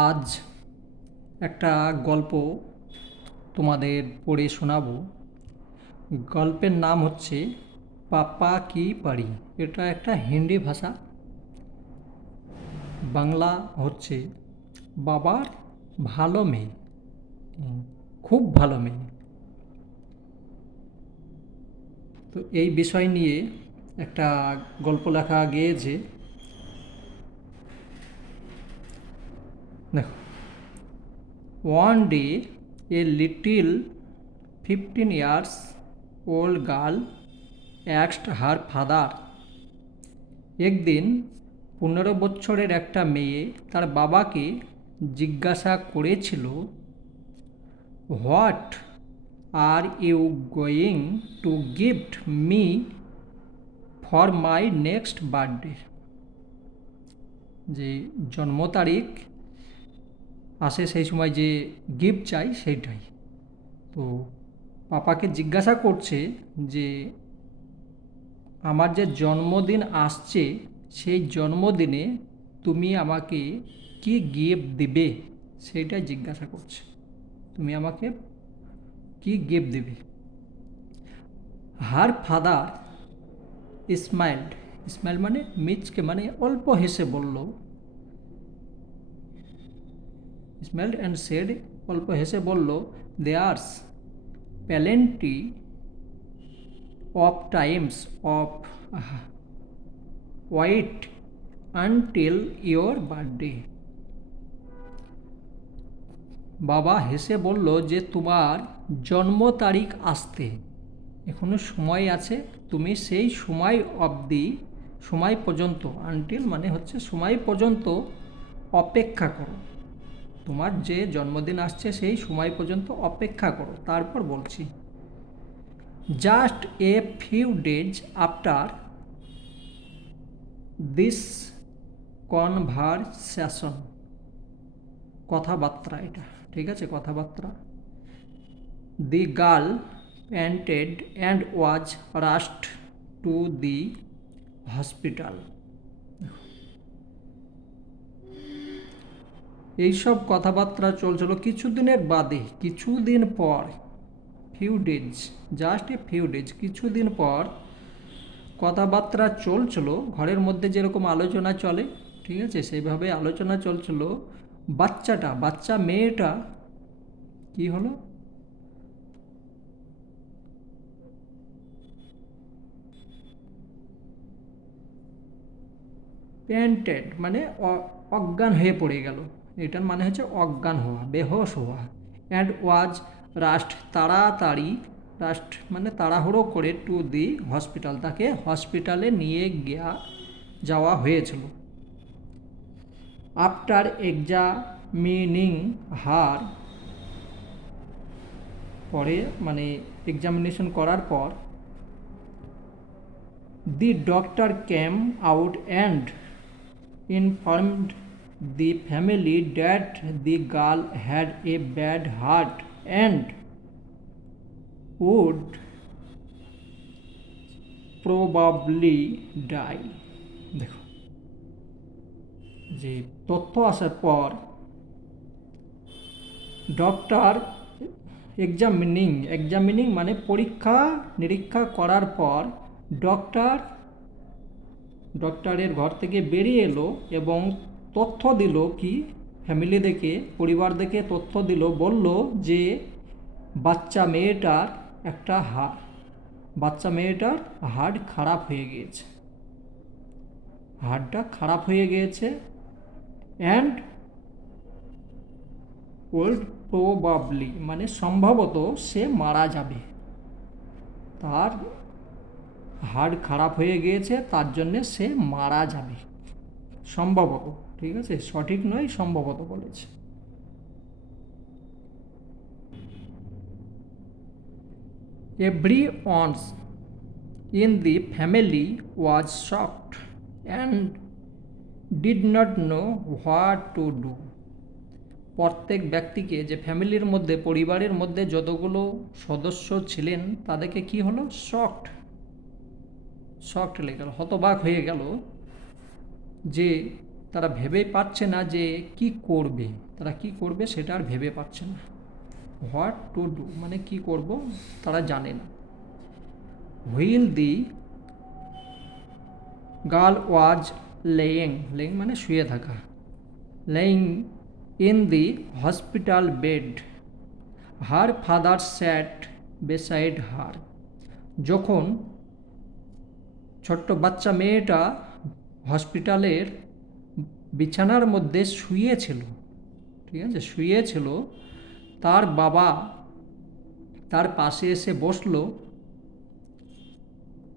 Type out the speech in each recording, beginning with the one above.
আজ একটা গল্প তোমাদের পড়ে শোনাবো। গল্পের নাম হচ্ছে পাপা কি পারি। এটা একটা হিন্দি ভাষা, বাংলা হচ্ছে বাবার ভালো মেয়ে, খুব ভালো মেয়ে। তো এই বিষয় নিয়ে একটা গল্প লেখা গিয়েছে। দেখো, one day a little 15 years old girl asked her father. একদিন 15 বছরের একটা মেয়ে তার বাবাকে জিজ্ঞাসা করেছিল, what are you going to gift me for my next birthday. যে জন্ম তারিখ আসে সেই সময় যে গিফট চাই সেইটাই। তো পাপাকে জিজ্ঞাসা করছে যে আমার যে জন্মদিন আসছে সেই জন্মদিনে তুমি আমাকে কি গিফট দিবে, সেইটাই জিজ্ঞাসা করছে। তুমি আমাকে কি গিফট দিবে? হার ফাদার স্মাইল্ড, স্মাইল মানে মিচকে, মানে অল্প হেসে বলল, স্মাইল্ড অ্যান্ড সেড, অল্প হেসে বলল, there's plenty of times of wait until your birthday. বাবা হেসে বলল যে তোমার জন্ম তারিখ আসতে এখনো সময় আছে, তুমি সেই সময় অবধি, সময় পর্যন্ত, আনটিল মানে হচ্ছে সময় পর্যন্ত অপেক্ষা করো। তোমার যে জন্মদিন আসছে সেই সময় পর্যন্ত অপেক্ষা করো, তারপর বলছি। Just a few days after this conversation, কথাবার্তা এটা, ঠিক আছে, কথাবার্তা। The girl panted and was rushed to the hospital. এইসব কথাবার্তা চলছিল কিছুদিনের বাদে, কিছুদিন পর, few days, just a few days, কিছুদিন পর কথাবার্তা চলছিল। ঘরের মধ্যে যেরকম আলোচনা চলে, ঠিক আছে, সেইভাবে আলোচনা চলছিল। বাচ্চা মেয়েটা কি হলো, প্যান্টেড মানে অজ্ঞান হয়ে পড়ে গেল। এটার মানে হচ্ছে অজ্ঞান হওয়া, বেহোশ হওয়া। অ্যান্ড ওয়াজ রাস্ট, তাড়াতাড়ি, রাস্ট মানে তাড়াহুড়ো করে, টু দি হসপিটাল, তাকে হসপিটালে নিয়ে যাওয়া হয়েছিল। আফটার এক্সামিনিং হার, পরে মানে এক্সামিনেশন করার পর, the doctor came out and informed the family that the girl had a bad heart and would probably die. দেখো, যে তথ্য আসার পর ডক্টর এক্সামিনিং মানে পরীক্ষা নিরীক্ষা করার পর ডক্টরের ঘর থেকে বেরিয়ে এলো এবং তথ্য দিল, কি ফ্যামিলি দেখে, পরিবার দেখে তথ্য দিল, বলল যে বাচ্চা মেয়েটার হার্ট খারাপ হয়ে গিয়েছে, হার্টটা খারাপ হয়ে গিয়েছে। অ্যান্ড ওল্ড প্রবাবলি মানে সম্ভবত সে মারা যাবে, তার হার্ট খারাপ হয়ে গিয়েছে, তার জন্যে সে মারা যাবে সম্ভবত, ঠিক আছে, সঠিক নয়, সম্ভবত বলেছে। Everyone in the family was shocked and did not know what to do. প্রত্যেক ব্যক্তিকে, যে ফ্যামিলির মধ্যে, পরিবারের মধ্যে যতগুলো সদস্য ছিলেন তাদেরকে কি হলো, শকড লেগে গেল, হতবাক হয়ে গেল যে তারা ভেবেই পাচ্ছে না যে কি করবে, তারা কি করবে সেটা আর ভেবে পাচ্ছে না। হোয়াট টু ডু মানে কি করব তারা জানে না। While the girl was lying, lying মানে শুয়ে থাকা, lying in the hospital bed, her father sat beside her. যখন ছোট্ট বাচ্চা মেয়েটা হসপিটালের বিছানার মধ্যে শুয়েছিল, ঠিক আছে, শুয়েছিল, তার বাবা তার পাশে এসে বসলো,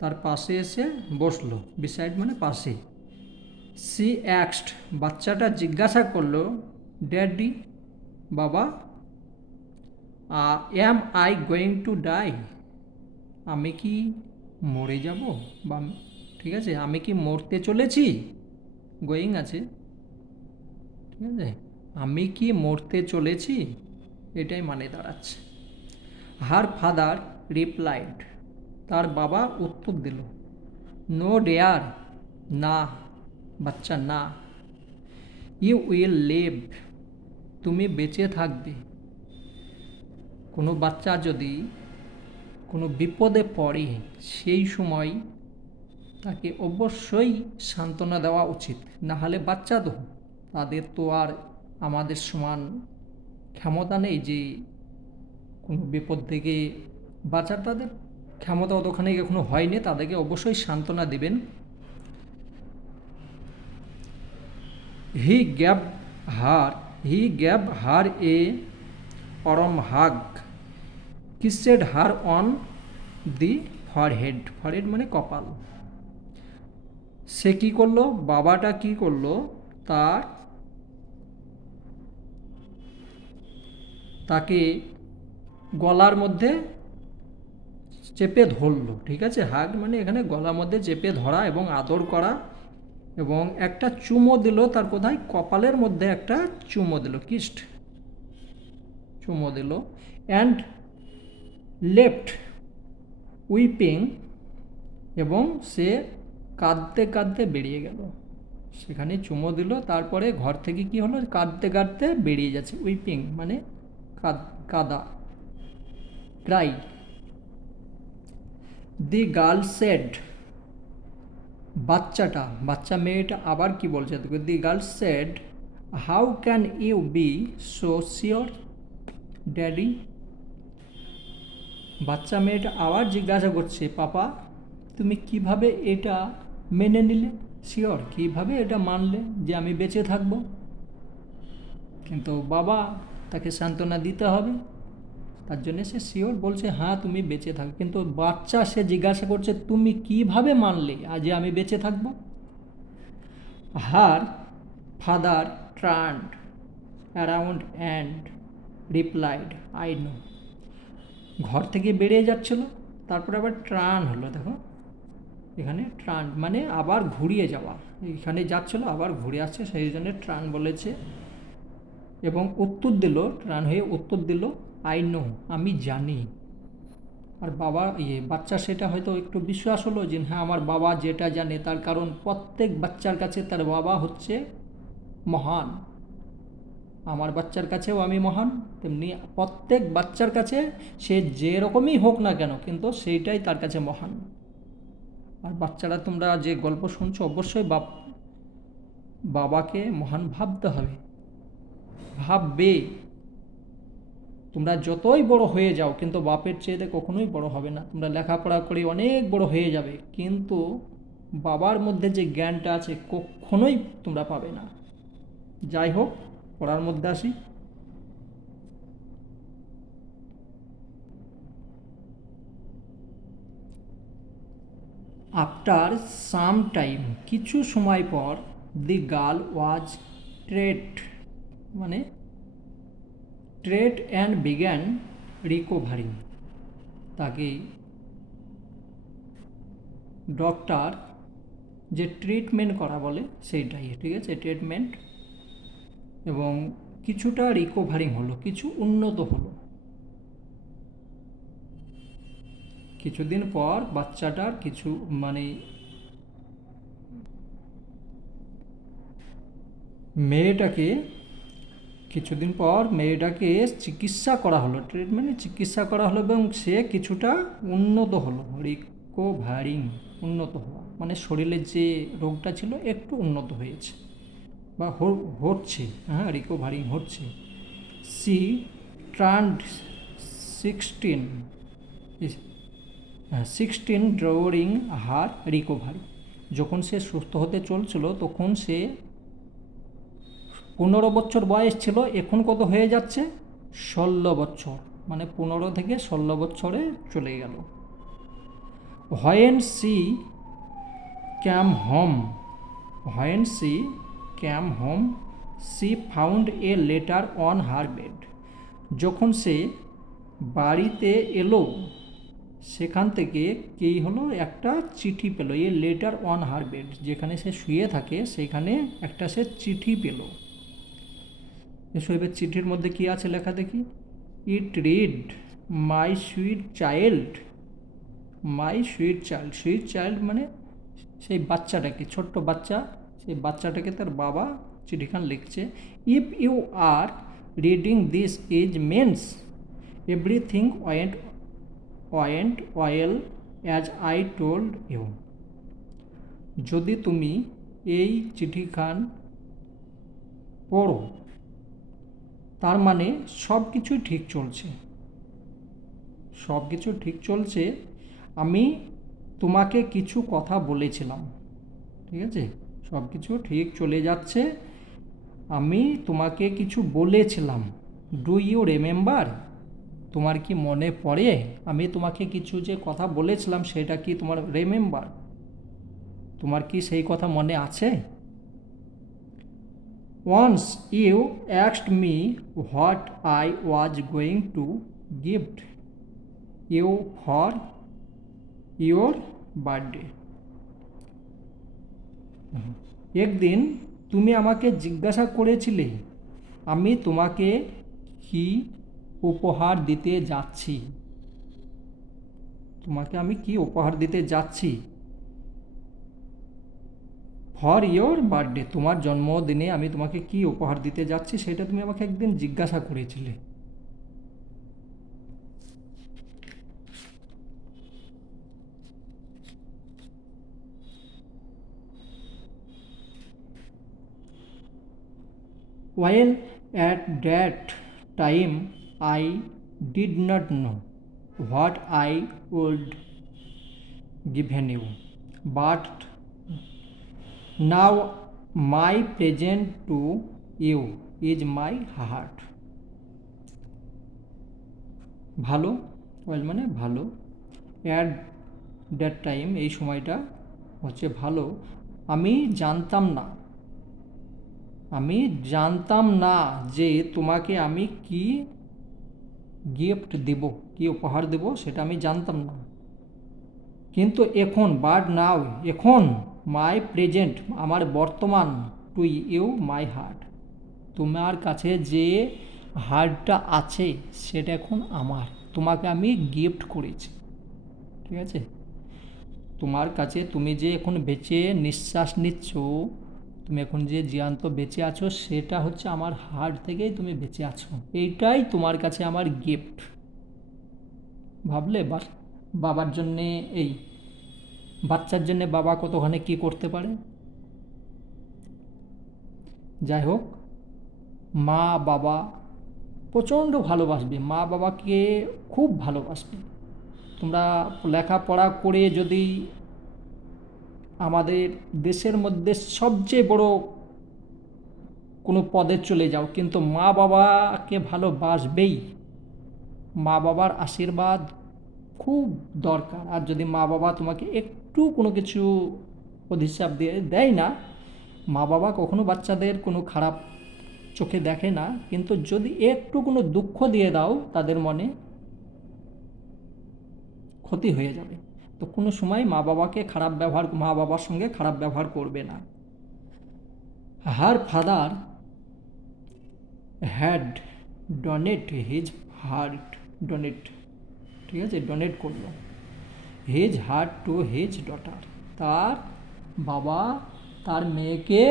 তার পাশে এসে বসলো, বিসাইড মানে পাশে। সি অ্যাক্সড, বাচ্চাটা জিজ্ঞাসা করলো, ড্যাডি, বাবা, am I going to die, আমি কি মরে যাব, বা ঠিক আছে, আমি কি মরতে চলেছি, গোয়িং আছে, ঠিক আছে, আমি কি মরতে চলেছি, এটাই মানে দাঁড়াচ্ছে। হার ফাদার রিপ্লাইড, তার বাবা উত্তর দিল, নো ডেয়ার, না বাচ্চা না, ইউ উইল লিভ, তুমি বেঁচে থাকবে। কোনো বাচ্চা যদি কোনো বিপদে পড়ে সেই সময় তাকে অবশ্যই সান্ত্বনা দেওয়া উচিত, না হলে বাচ্চা তো তাদের তো আর আমাদের সমান ক্ষমতা নেই যে কোনো বিপদ থেকে বাঁচার, তাদের ক্ষমতা অতখানি এখনো হয়নি, তাদেরকে অবশ্যই সান্ত্বনা দেবেন। হি gave her A warm hug, kissed her on the forehead, forehead মানে কপাল। সে কি করলো, বাবাটা কি করলো, তাকে গলার মধ্যে চেপে ধরলো, ঠিক আছে, হাগ মানে এখানে গলার মধ্যে চেপে ধরা এবং আদর করা, এবং একটা চুমো দিল, তার কোথায়, কপালের মধ্যে একটা চুমো দিল, কিস্ট, চুমো দিল। অ্যান্ড লেফট উইপিং, এবং সে কাঁদতে কাঁদতে বেরিয়ে গেল, সেখানে চুমো দিল, তারপরে ঘর থেকে কি হলো, কাঁদতে কাঁদতে বেরিয়ে যাচ্ছে, উইপিং মানে কাদা, ক্রাই। দি গার্ল সেড, বাচ্চা মেয়েটা আবার কি বলছে, the girl said, how can you be so sure daddy, বাচ্চা মেয়েটা আবার জিজ্ঞাসা করছে, পাপা তুমি কিভাবে এটা মেনে নিলে, শিওর কিভাবে এটা মানলে যে আমি বেঁচে থাকব। কিন্তু বাবা তাকে সান্ত্বনা দিতে হবে, তার জন্য সে শিওর বলছে, হ্যাঁ তুমি বেঁচে থাকো, কিন্তু বাচ্চা সে জিজ্ঞাসা করছে তুমি কিভাবে মানলে আজ আমি বেঁচে থাকব। Her father turned around and replied, I know, ঘর থেকে বেরিয়ে যাচ্ছিল, তারপরে আবার ট্রান হলো, দেখো এখানে ট্রান মানে আবার ঘুরিয়ে যাওয়া, এখানে যাচ্ছিল আবার ঘুরে আসছে, সেই জন্য ট্রান বলেছে, এবং উত্তর দিল, ট্রান হয়ে উত্তর দিল, আই নো, আমি জানি। আর বাবা বাচ্চা সেটা হয়তো একটু বিশ্বাস হলো যে হ্যাঁ আমার বাবা যেটা জানে, তার কারণ প্রত্যেক বাচ্চার কাছে তার বাবা হচ্ছে মহান, আমার বাচ্চার কাছেও আমি মহান, তেমনি প্রত্যেক বাচ্চার কাছে সে যেরকমই হোক না কেন কিন্তু সেইটাই তার কাছে মহান। আর বাচ্চারা তোমরা যে গল্প শুনছো অবশ্যই বাবাকে মহান ভাবতে হবে, ভাববে, তোমরা যতই বড় হয়ে যাও কিন্তু বাপের চেয়ে কখনোই বড় হবে না, তোমরা লেখাপড়া করে অনেক বড় হয়ে যাবে কিন্তু বাবার মধ্যে যে জ্ঞানটা আছে কখনোই তোমরা পাবে না। যাই হোক, পড়ার মধ্যে আসি। আফটার সাম টাইম, কিছু সময় পর, দি গার্ল ওয়াজ ট্রেট মানে ট্রেট অ্যান্ড বিগ্যান রিকভারিং, তাকে ডক্টর যে ট্রিটমেন্ট করা বলে সেইটাই, ঠিক আছে, ট্রিটমেন্ট, এবং কিছুটা রিকভারিং হলো, কিছু উন্নত হলো। কিছুদিন পর বাচ্চাটার কিছু মানে মেয়েটাকে কিছুদিন পর মেয়েটাকে চিকিৎসা করা হলো, ট্রিটমেন্টে চিকিৎসা করা হলো এবং সে কিছুটা উন্নত হলো। রিকভারিং, উন্নত হওয়া মানে শরীরের যে রোগটা ছিল একটু উন্নত হয়েছে বা হচ্ছে, হ্যাঁ রিকভারিং হচ্ছে। সি টার্নড 16, 16 ড্রোরিং হার রিকভারি। যখন সে সুস্থ হতে চলছিল তখন সে 15 বছর বয়স ছিল, এখন কত হয়ে যাচ্ছে 16 বছর, মানে 15 থেকে 16 বছরে চলে গেল। When she came home, when she came home she found a letter on her bed. যখন সে বাড়িতে এলো সেখান থেকে কী হলো, একটা চিঠি পেলো। এ লেটার অন হার বেড, যেখানে সে শুয়ে থাকে সেখানে একটা সে চিঠি পেল। এসো এবার চিঠির মধ্যে কী আছে লেখা দেখি। ইট read, my sweet child, my sweet child. Sweet child মানে সেই বাচ্চাটাকে, ছোট্ট বাচ্চা, সেই বাচ্চাটাকে তার বাবা চিঠিখান লিখছে। If you are reading this is means everything went well as I told you. যদি তুমি এই চিঠিখান পড়ো তার মানে সব কিছুই ঠিক চলছে, সব কিছু ঠিক চলছে, আমি তোমাকে কিছু কথা বলেছিলাম, ঠিক আছে, সব কিছু ঠিক চলে যাচ্ছে, আমি তোমাকে কিছু বলেছিলাম। ডু ইউ রিমেম্বার, তোমার কি মনে পড়ে আমি তোমাকে কিছু যে কথা বলেছিলাম সেটা কি তোমার রিমেম্বার, তোমার কি সেই কথা মনে আছে? Once you asked me what I was going to gift you for your birthday. একদিন তুমি আমাকে জিজ্ঞাসা করেছিলে আমি তোমাকে কি উপহার দিতে যাচ্ছি, তোমাকে আমি কি উপহার দিতে যাচ্ছি। ফর ইয়োর বার্থডে, তোমার জন্মদিনে আমি তোমাকে কি উপহার দিতে যাচ্ছি সেটা তুমি আমাকে একদিন জিজ্ঞাসা করেছিলে। While at that time I did not know what I would given you, but now my present to you is my heart. ভালো, ওয়েল মানে ভালো, অ্যাট দ্যাট টাইম এই সময়টা হচ্ছে ভালো, আমি জানতাম না, আমি জানতাম না যে তোমাকে আমি কি গিফট দেব, কি উপহার দেব সেটা আমি জানতাম না, কিন্তু এখন বাট নাও, এখন মাই প্রেজেন্ট আমার বর্তমান, টু ইউ মাই হার্ট, তোমার কাছে যে হার্টটা আছে সেটা এখন আমার, তোমাকে আমি গিফট করেছি, ঠিক আছে, তোমার কাছে তুমি যে এখন বেঁচে নিঃশ্বাস নিচ্ছ, তুমি এখন যে জ্যান্ত বেঁচে আছো সেটা হচ্ছে আমার হার্ট থেকেই তুমি বেঁচে আছো, এইটাই তোমার কাছে আমার গিফট। ভাবলে বাবার জন্যে, এই বাচ্চার জন্যে বাবা কতখানি কি করতে পারে। যাই হোক, মা বাবা প্রচণ্ড ভালোবাসবে, মা বাবাকে খুব ভালোবাসবে। তোমরা লেখাপড়া করে যদি আমাদের দেশের মধ্যে সবচেয়ে বড় কোনো পদে চলে যাও কিন্তু মা বাবাকে ভালোবাসবেই, মা বাবার আশীর্বাদ খুব দরকার। আর যদি মা বাবা তোমাকে একটু কোনো কিছু অধিশাপ দিয়ে দেয় না, মা বাবা কখনো বাচ্চাদের কোনো খারাপ চোখে দেখে না, কিন্তু যদি একটু কোনো দুঃখ দিয়ে দাও তাদের মনে, ক্ষতি হয়ে যাবে। তো কোনো সময় মা বাবার সঙ্গে খারাপ ব্যবহার করবে না। Her father had donate his heart, donate, ঠিক আছে, ডোনেট করলো his heart to his daughter, তার বাবা তার মেয়েকে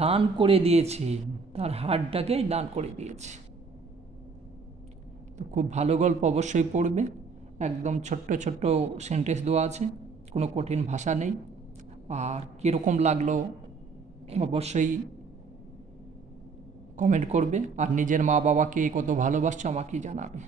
দান করে দিয়েছি, তার হাড়টাকেই দান করে দিয়েছি। তো খুব ভালো গল্প, অবশ্যই পড়বে। একদম ছোট্ট ছোট্ট সেন্টেন্স দেওয়া আছে, কোনো কঠিন ভাষা নেই। আর কীরকম লাগলো অবশ্যই কমেন্ট করবে, আর নিজের মা বাবাকে কত ভালোবাসছো আমাকে জানাবে।